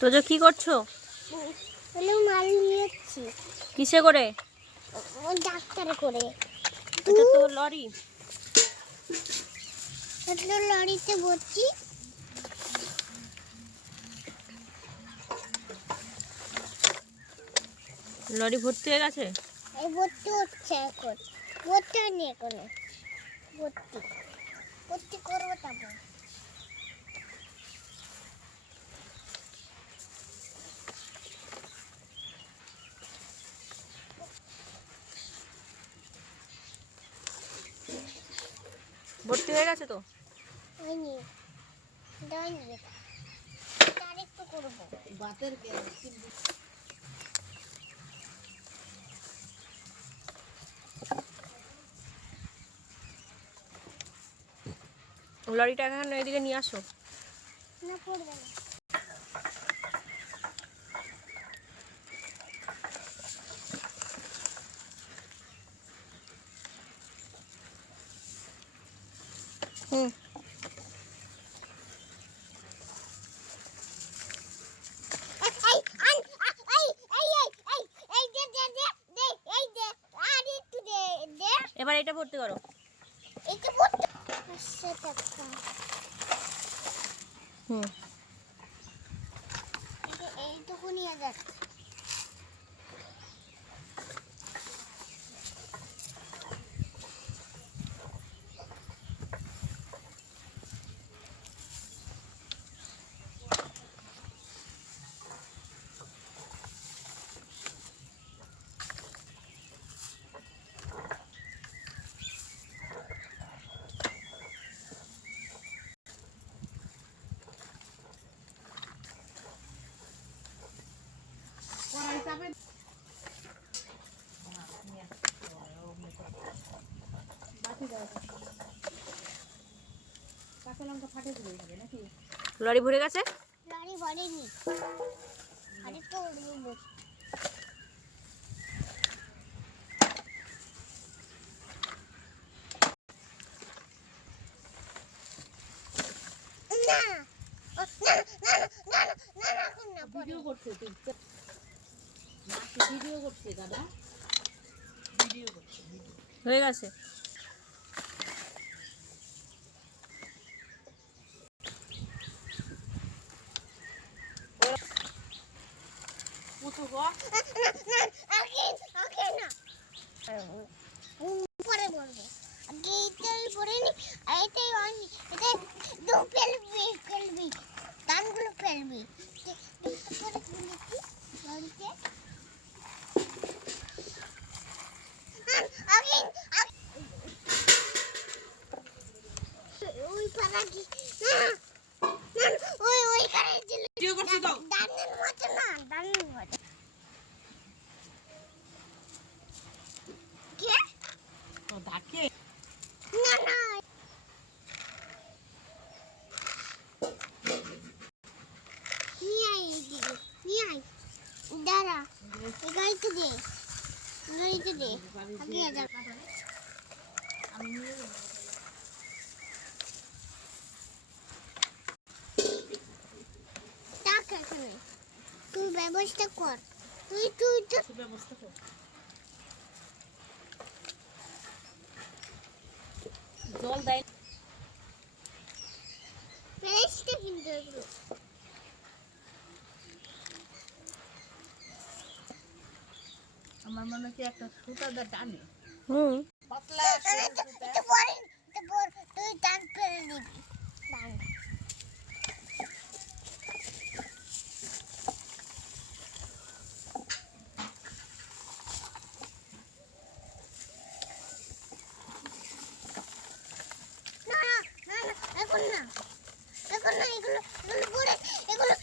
তোজো কি করছো? মাল নিয়েছি। কিসে করে? ডাক্তারে করে। এটা তো লরি। লরিতে ভর্তি। লরি ভর্তি হয়ে গেছে। এই ভর্তি হচ্ছে এখন। ভর্তি হয়নি এখনো। ভর্তি ভর্তি করবো তারপর। ভর্তি হয়ে গেছে তো? হয়নি, হয়নি, আরেকটু করবো। লরিটা এখন এদিকে নিয়ে আসো। না, পড়বে না। হুম। এবার এটা ভর্তি করো। হুম। এইটুকু নিয়ে যাচ্ছে। লরি ভরে গেছে। লরি ভরেনি, আরেকটু উঠবো। হয়ে গেছে। পরে বলবো। আগে এইটাই পড়েনি, এইটাই হয়নি। এটা দু ফেলবি, ধানগুলো ফেলবি। করে ফেলেছি লরিতে। ওই পাড়া কি ওই করে ভিডিও করছিস তো? দানের মতো না, দানের মতো। কে? তো ডাকে। না না, নিয়ে আয় এদিকে, নিয়ে আয়। দাঁড়া, এই গাড়িতে দে, গাড়িতে দে। আগে যা। টাক এখানে, তুই ব্যবস্থা কর। তুই ব্যবস্থা কর। জল দেয়। ফেরেশটা কিন্তু এগুলো। আমার মনে হচ্ছে একটা সুতা দা টানে। হুম। পাতলা সুতা। তুই টান ফেলে দিবি। টান। না, এখন না, এগুলো পরে, এগুলো